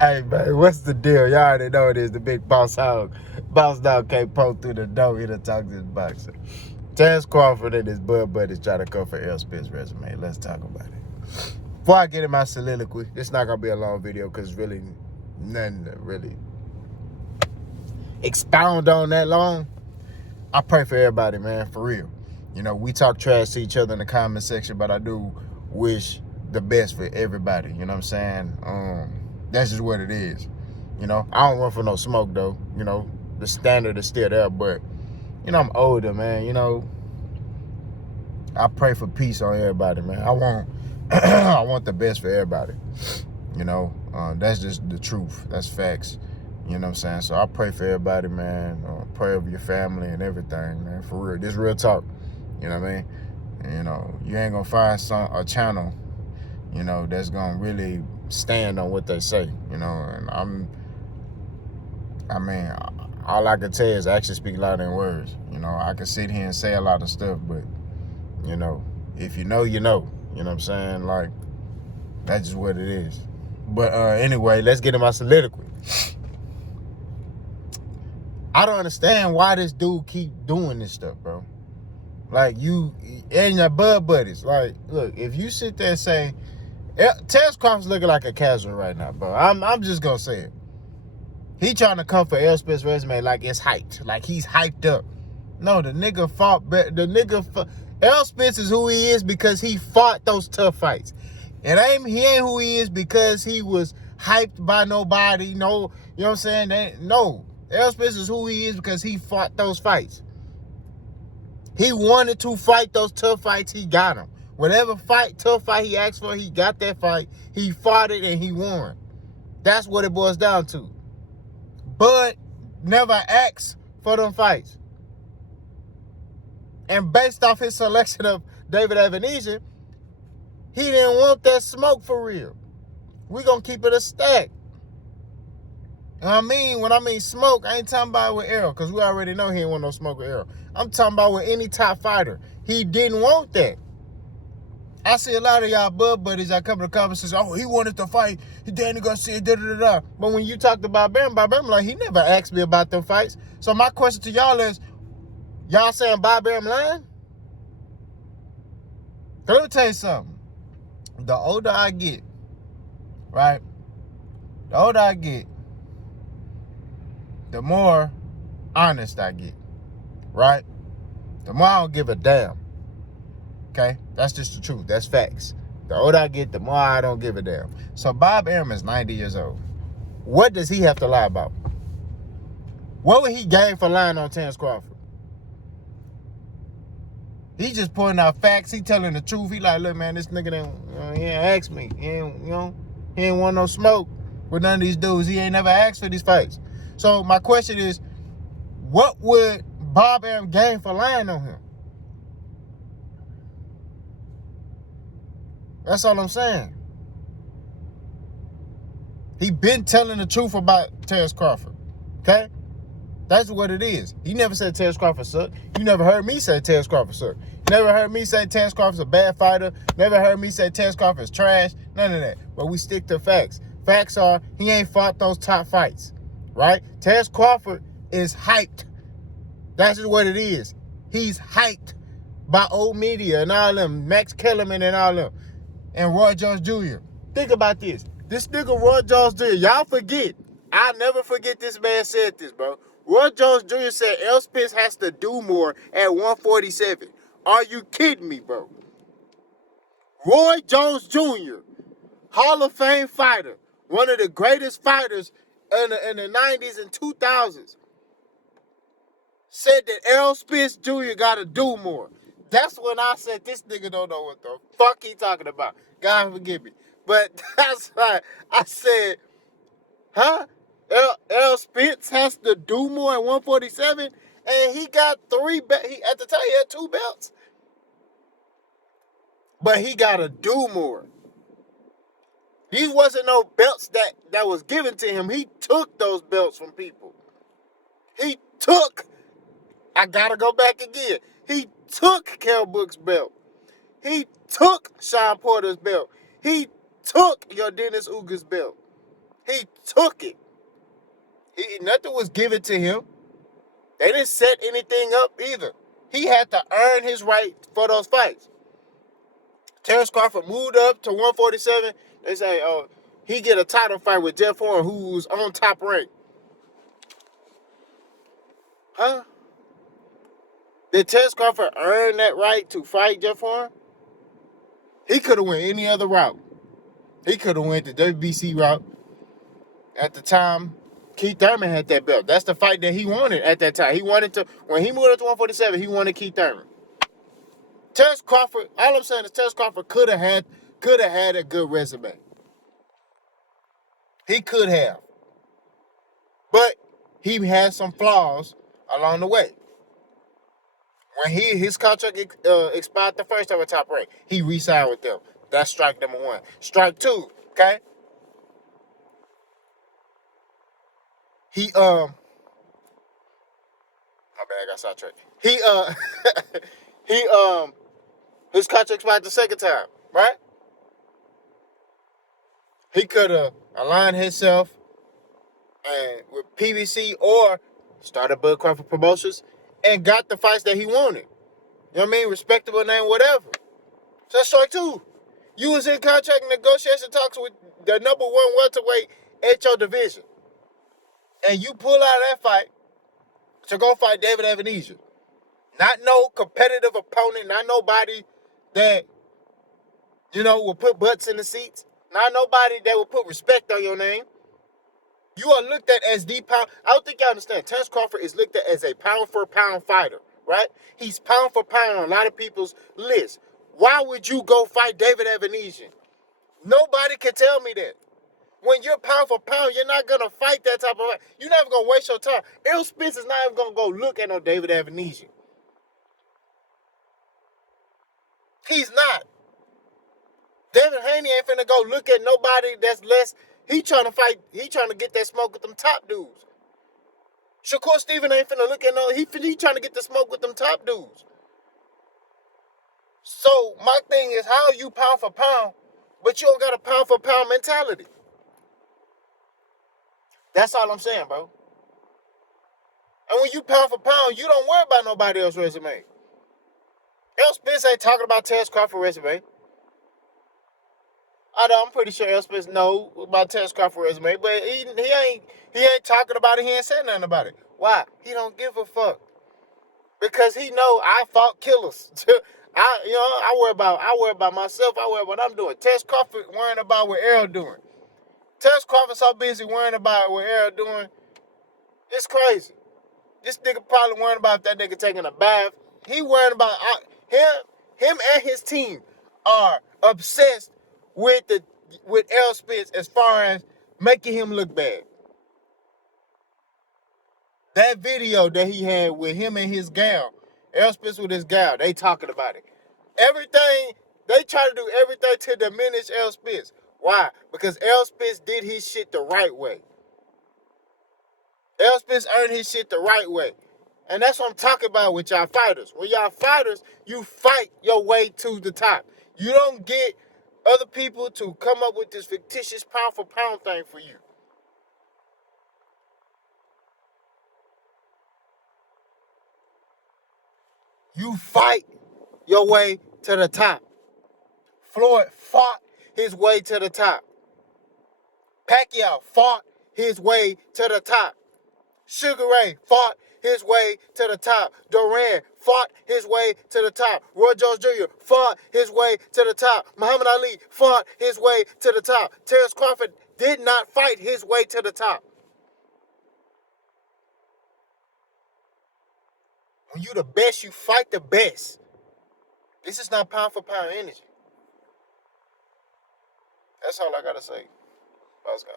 Hey, man, what's the deal? Y'all already know it is the big boss hog. Boss dog can't poke through the door here to talk to this boxer. Terence Crawford and his bud buddies try to come for Errol Spence's resume. Let's talk about it. Before I get in my soliloquy, this is not going to be a long video because really nothing to really expound on that long. I pray for everybody, man, for real. You know, we talk trash to each other in the comment section, but I do wish the best for everybody. You know what I'm saying? That's just what it is. You know, I don't run for no smoke, though. You know, the standard is still there, but, you know, I'm older, man. You know, I pray for peace on everybody, man. I want the best for everybody. You know, that's just the truth. That's facts. You know what I'm saying? So I pray for everybody, man. Pray over your family and everything, man. For real. This real talk. You know what I mean? And, you know, you ain't going to find a channel, you know, that's going to really stand on what they say, you know. And all I can tell is actions speak louder than words. You know, I can sit here and say a lot of stuff, but, you know, if you know, you know. You know what I'm saying? Like, that's just what it is. But anyway, let's get in my soliloquy. I don't understand why this dude keep doing this stuff, bro. Like, you and your bud buddies. Like, look, if you sit there and say, Terence Crawford's looking like a casual right now, bro. I'm just gonna say it. He trying to come for Errol Spence's resume like it's hyped. Like he's hyped up. No, the nigga fought. Errol Spence is who he is because he fought those tough fights. He ain't who he is because he was hyped by nobody. No, you know what I'm saying? No. Errol Spence is who he is because he fought those fights. He wanted to fight those tough fights. He got them. Whatever tough fight he asked for, he got that fight. He fought it and he won. That's what it boils down to. Bud never asked for them fights. And based off his selection of David Evanesia, he didn't want that smoke for real. We gonna keep it a stack. And when I mean smoke, I ain't talking about with Errol, because we already know he ain't want no smoke with Errol. I'm talking about with any top fighter. He didn't want that. I see a lot of y'all bud buddies that come to the conversation, oh, he wanted to fight, Danny Garcia, da-da-da-da. But when you talk to Bob Bam, like, he never asked me about them fights. So my question to y'all is, y'all saying Bob Bam lying? Let me tell you something. The older I get, right? The older I get, the more honest I get, right? The more I don't give a damn. Okay? That's just the truth. That's facts. The older I get, the more I don't give a damn. So Bob Arum is 90 years old. What does he have to lie about? What would he gain for lying on Terence Crawford? He just pointing out facts. He telling the truth. He like, look, man, this nigga he ain't asked me. He ain't want no smoke with none of these dudes. He ain't never asked for these fights. So my question is, what would Bob Arum gain for lying on him? That's all I'm saying. He been telling the truth about Terence Crawford. Okay? That's what it is. He never said Terence Crawford sucked. You never heard me say Terence Crawford sucked. Never heard me say Terence Crawford's a bad fighter. Never heard me say Terence Crawford's trash. None of that. But we stick to facts. Facts are he ain't fought those top fights. Right? Terence Crawford is hyped. That's just what it is. He's hyped by old media and all them. Max Kellerman and all them. And Roy Jones Jr. Think about this. This nigga Roy Jones Jr., y'all forget. I'll never forget this man said this, bro. Roy Jones Jr. said Errol Spence has to do more at 147. Are you kidding me, bro? Roy Jones Jr., Hall of Fame fighter, one of the greatest fighters in the 90s and 2000s, said that Errol Spence Jr. got to do more. That's when I said, this nigga don't know what the fuck he talking about. God forgive me. But that's why I said, huh? Errol Spence has to do more at 147? And he got at the time, he had 2 belts. But he got to do more. These wasn't no belts that was given to him. He took those belts from people. I got to go back again. He took Kell Brook's belt. He took Sean Porter's belt. He took your Dennis Uga's belt. He took it. Nothing was given to him. They didn't set anything up either. He had to earn his right for those fights. Terence Crawford moved up to 147. They say, oh, he get a title fight with Jeff Horn, who's on top rank. Huh? Did Terence Crawford earn that right to fight Jeff Horn? He could have went any other route. He could have went the WBC route. At the time, Keith Thurman had that belt. That's the fight that he wanted at that time. He wanted to, when he moved up to 147, he wanted Keith Thurman. Terence Crawford, all I'm saying is Terence Crawford could have had a good resume. He could have. But he had some flaws along the way. When his contract expired the first time at Top Rank, he re-signed with them. That's strike number one. Strike two, okay? My bad, I got sidetracked. His contract expired the second time, right? He could have aligned himself and with PBC or started Bud Crawford Promotions and got the fights that he wanted. You know what I mean? Respectable name, whatever. So that's strike two. You was in contract negotiation talks with the number one welterweight at your division. And you pull out of that fight to go fight David Evanesia. Not no competitive opponent, not nobody that, will put butts in the seats. Not nobody that will put respect on your name. You are looked at as the pound. I don't think you understand. Terence Crawford is looked at as a pound-for-pound fighter, right? He's pound for pound on a lot of people's list. Why would you go fight David Evanesia? Nobody can tell me that. When you're pound for pound, you're not going to fight that type of fight. You're not even going to waste your time. Errol Spence is not even going to go look at no David Evanesia. He's not. Devin Haney ain't finna go look at nobody that's less. He trying to fight. He trying to get that smoke with them top dudes. Shakur Stevenson ain't finna look at no. He trying to get the smoke with them top dudes. So my thing is, how are you pound for pound, but you don't got a pound for pound mentality? That's all I'm saying, bro. And when you pound for pound, you don't worry about nobody else's resume. Errol Spence ain't talking about Terence Crawford's resume. I'm pretty sure Errol Spence know about Terence Crawford's resume, but he ain't talking about it. He ain't saying nothing about it. Why? He don't give a fuck. Because he know I fought killers. I worry about myself. I worry about what I'm doing. Terence Crawford worrying about what Errol doing. Terence Crawford so busy worrying about what Errol doing. It's crazy. This nigga probably worrying about if that nigga taking a bath. He worrying about him and his team are obsessed with Errol Spence as far as making him look bad. That video that he had with him and his gal, Errol Spence with his gal, they talking about it. Everything, they try to do everything to diminish Errol Spence. Why? Because Errol Spence did his shit the right way. Errol Spence earned his shit the right way. And that's what I'm talking about with y'all fighters. When y'all fighters, you fight your way to the top. You don't get other people to come up with this fictitious pound for pound thing for you. You fight your way to the top. Floyd fought his way to the top. Pacquiao fought his way to the top. Sugar Ray fought his way to the top. Duran fought his way to the top. Roy Jones Jr. fought his way to the top. Muhammad Ali fought his way to the top. Terence Crawford did not fight his way to the top. When you the best, you fight the best. This is not pound for pound energy. That's all I gotta say. Let's go.